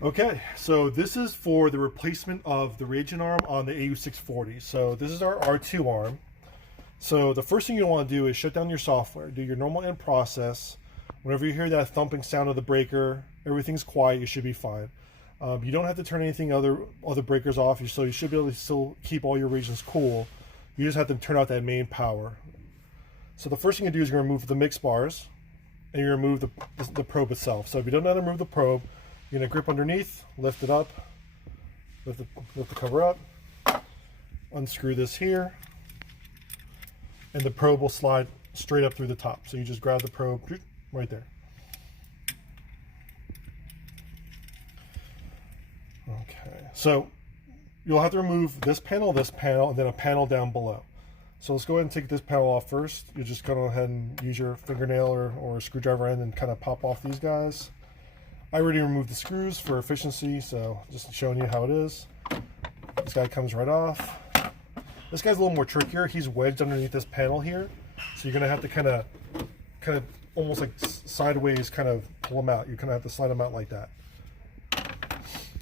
Okay, so this is for the replacement of the Reagent arm on the AU640. So this is our R2 arm. So the first thing you want to do is shut down your software, do your normal end process. Whenever you hear that thumping sound of the breaker, everything's quiet, you should be fine. You don't have to turn anything other breakers off, so you should be able to still keep all your regions cool. You just have to turn out that main power. So the first thing you do is you're going to remove the mix bars, and you remove the probe itself. So if you don't know how to remove the probe, you're going to grip underneath, lift it up, lift the cover up, unscrew this here, and the probe will slide straight up through the top. So you just grab the probe right there. Okay, so you'll have to remove this panel, and then a panel down below. So let's go ahead and take this panel off first. You just go ahead and use your fingernail or screwdriver end and kind of pop off these guys. I already removed the screws for efficiency, so just showing you how it is. This guy comes right off. This guy's a little more trickier. He's wedged underneath this panel here, so you're gonna have to kind of almost like sideways kind of pull them out. You're gonna have to slide them out like that.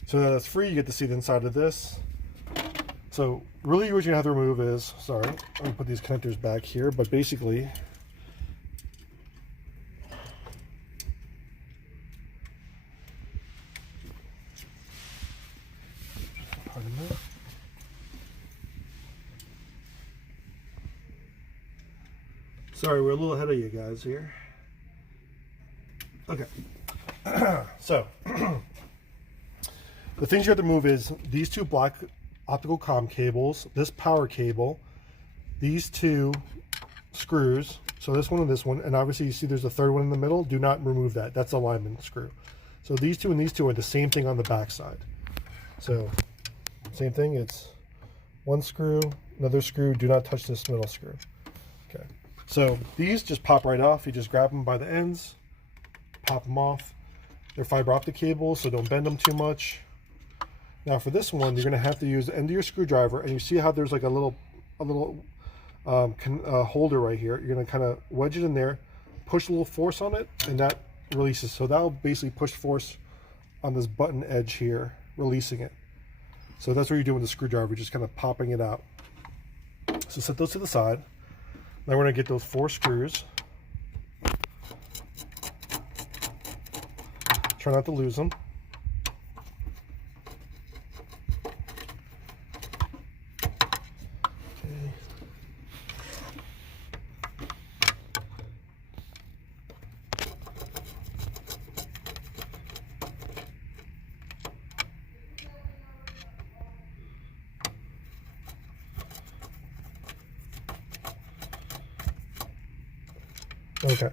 So now that's free. You get to see the inside of this. So really what you're gonna have to remove is, sorry, let me put these connectors back here, but basically, pardon me. Sorry, we're a little ahead of you guys here. Okay, so the things you have to move is these two black optical comm cables, this power cable, these two screws, so this one and this one, and obviously you see there's a third one in the middle. Do not remove that. That's a alignment screw. So these two and these two are the same thing on the back side. So same thing, it's one screw, another screw. Do not touch this middle screw. Okay, so these just pop right off. You just grab them by the ends, pop them off. They're fiber optic cables, so don't bend them too much. Now for this one, you're going to have to use the end of your screwdriver, and you see how there's like a little holder right here. You're going to kind of wedge it in there, push a little force on it, and that releases. So that'll basically push force on this button edge here, releasing it. So that's what you're doing with the screwdriver, just kind of popping it out. So set those to the side. Now we're going to get those 4 screws. Try not to lose them. Okay,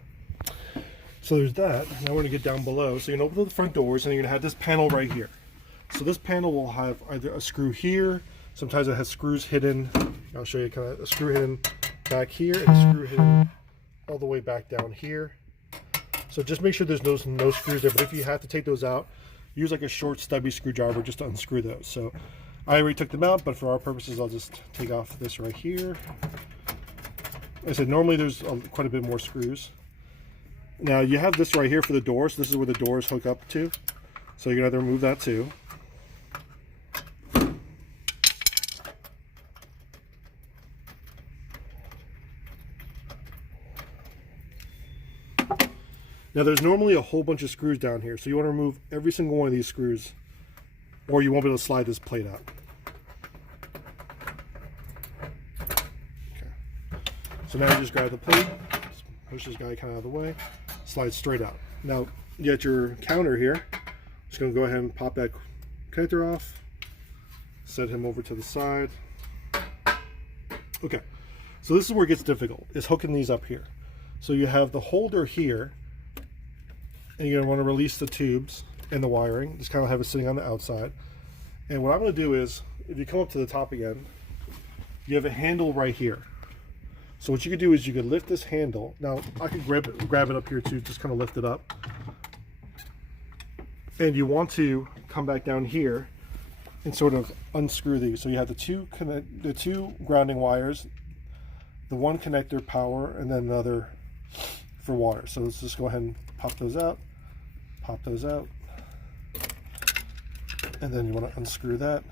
so there's that. Now we're going to get down below. So you're going to open the front doors, and you're going to have this panel right here. So this panel will have either a screw here, sometimes it has screws hidden. I'll show you kind of a screw hidden back here, and a screw hidden all the way back down here. So just make sure there's no screws there, but if you have to take those out, use like a short stubby screwdriver just to unscrew those. So I already took them out, but for our purposes, I'll just take off this right here. Like I said, normally there's quite a bit more screws. Now you have this right here for the doors. This is where the doors hook up to. So you're going to have to remove that too. Now there's normally a whole bunch of screws down here. So you want to remove every single one of these screws, or you won't be able to slide this plate out. So now you just grab the plate, push this guy kind of out of the way, slide straight out. Now you got your counter here. Just going to go ahead and pop that connector off, set him over to the side. Okay, so this is where it gets difficult, is hooking these up here. So you have the holder here, and you're going to want to release the tubes and the wiring. Just kind of have it sitting on the outside. And what I'm going to do is, if you come up to the top again, you have a handle right here. So what you could do is you could lift this handle. Now I could grab it up here too, just kind of lift it up. And you want to come back down here and sort of unscrew these. So you have the two grounding wires, the one connector power, and then another for water. So let's just go ahead and pop those out, And then you want to unscrew that.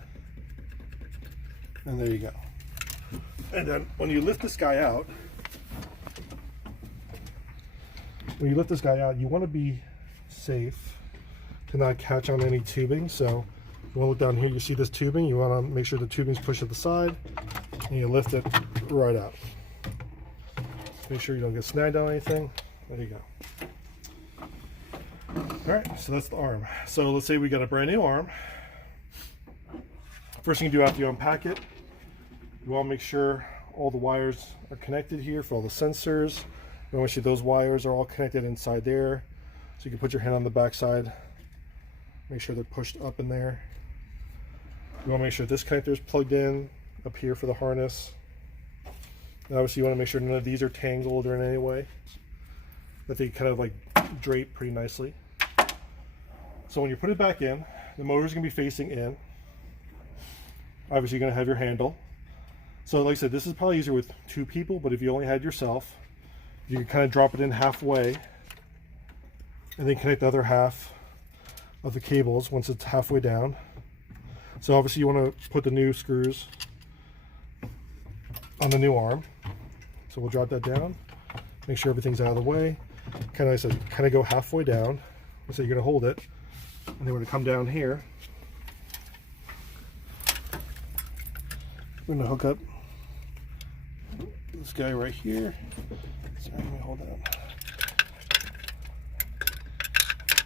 And there you go. And then when you lift this guy out, you want to be safe to not catch on any tubing. So you want to look down here, you see this tubing, you want to make sure the tubing's pushed to the side, and you lift it right out. Make sure you don't get snagged on anything. There you go. All right, so that's the arm. So let's say we got a brand new arm. First thing you do after you unpack it, you want to make sure all the wires are connected here for all the sensors. You want to make sure those wires are all connected inside there. So you can put your hand on the back side, make sure they're pushed up in there. You want to make sure this connector is plugged in up here for the harness. And obviously you want to make sure none of these are tangled or in any way, that they kind of like drape pretty nicely. So when you put it back in, the motor is going to be facing in. Obviously you're going to have your handle. So like I said, this is probably easier with two people, but if you only had yourself, you can kind of drop it in halfway and then connect the other half of the cables once it's halfway down. So obviously you want to put the new screws on the new arm. So we'll drop that down, make sure everything's out of the way. Kind of, like I said, kind of go halfway down. So you're going to hold it, and then we're going to come down here. We're going to hook up this guy right here. Sorry, let me hold that.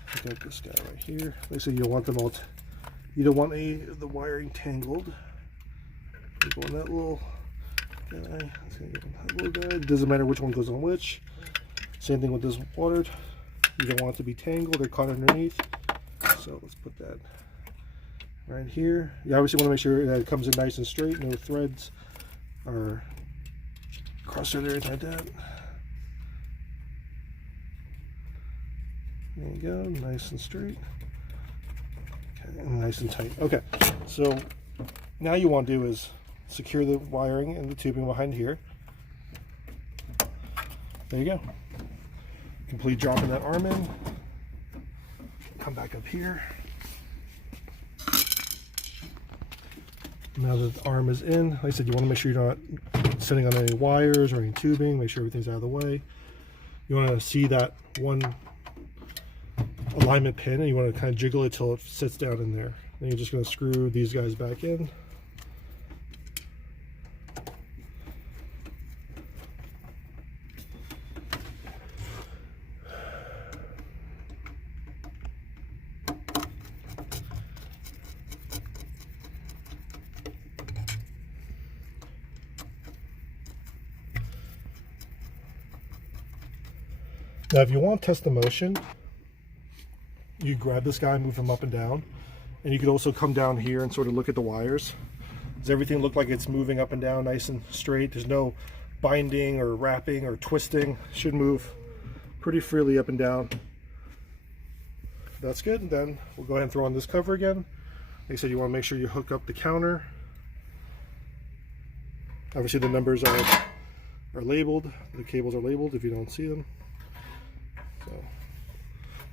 Hook up this guy right here. Like I said, you don't want them all. You don't want any of the wiring tangled. Go on that little guy. That's gonna go on that little guy. It doesn't matter which one goes on which. Same thing with this water. You don't want it to be tangled or caught underneath. So let's put that right here. You obviously want to make sure that it comes in nice and straight, no threads or cross-thread or anything like that. There you go, nice and straight. Okay, and nice and tight. Okay, so now you want to do is secure the wiring and the tubing behind here. There you go. Complete dropping that arm in. Come back up here. Now that the arm is in, like I said, you want to make sure you're not sitting on any wires or any tubing. Make sure everything's out of the way. You want to see that one alignment pin, and you want to kind of jiggle it till it sits down in there. Then you're just going to screw these guys back in. Now, if you want to test the motion, you grab this guy, move him up and down, and you could also come down here and sort of look at the wires. Does everything look like it's moving up and down nice and straight? There's no binding or wrapping or twisting. It should move pretty freely up and down. That's good. And then we'll go ahead and throw on this cover again. Like I said, you want to make sure you hook up the counter. Obviously the numbers are labeled. The cables are labeled if you don't see them. So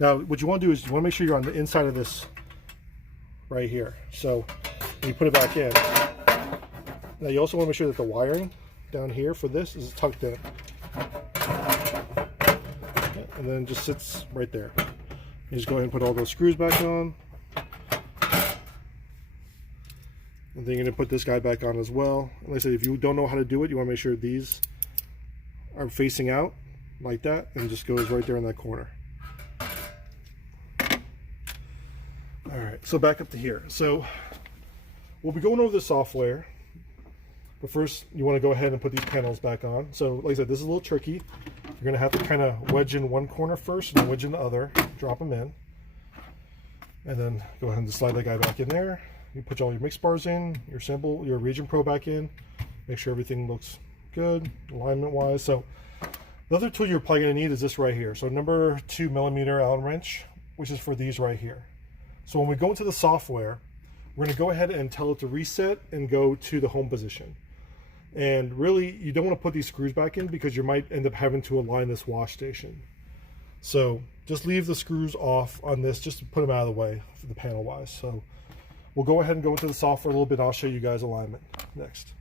now what you want to do is you want to make sure you're on the inside of this right here. So when you put it back in, now you also want to make sure that the wiring down here for this is tucked in. And then it just sits right there. You just go ahead and put all those screws back on. And then you're going to put this guy back on as well. And like I said, if you don't know how to do it, you want to make sure these are facing out like that, and it just goes right there in that corner. All right, so back up to here. So we'll be going over the software, but first you want to go ahead and put these panels back on. So like I said, this is a little tricky. You're going to have to kind of wedge in one corner first and then wedge in the other, drop them in, and then go ahead and slide that guy back in there. You put all your mix bars in, your sample, your Reagent Pro back in, make sure everything looks good alignment wise. So the other tool you're probably going to need is this right here. So number 2mm Allen wrench, which is for these right here. So when we go into the software, we're going to go ahead and tell it to reset and go to the home position. And really, you don't want to put these screws back in because you might end up having to align this wash station. So just leave the screws off on this just to put them out of the way for the panel wise. So We'll go ahead and go into the software a little bit. I'll show you guys alignment next.